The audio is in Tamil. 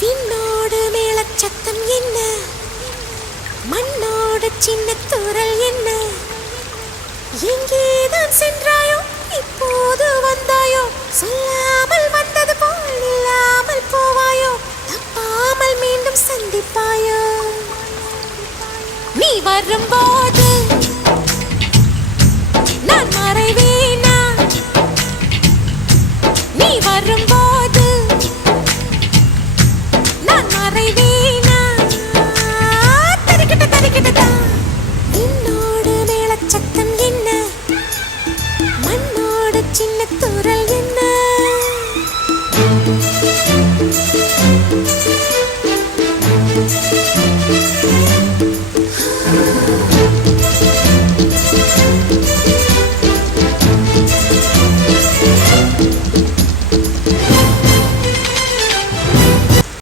விண்ணோடு மேளச்சத்தம் என்ன, மண்ணோடு சின்ன தூரல் என்ன, எங்கேதான் சென்றாயோ இப்போது வந்தாயோ, சொல்லாமல் வந்தது போல் இல்லாமல் போவாயோ, தப்பாமல் மீண்டும் சந்திப்பாயோ, நீ வரும்போது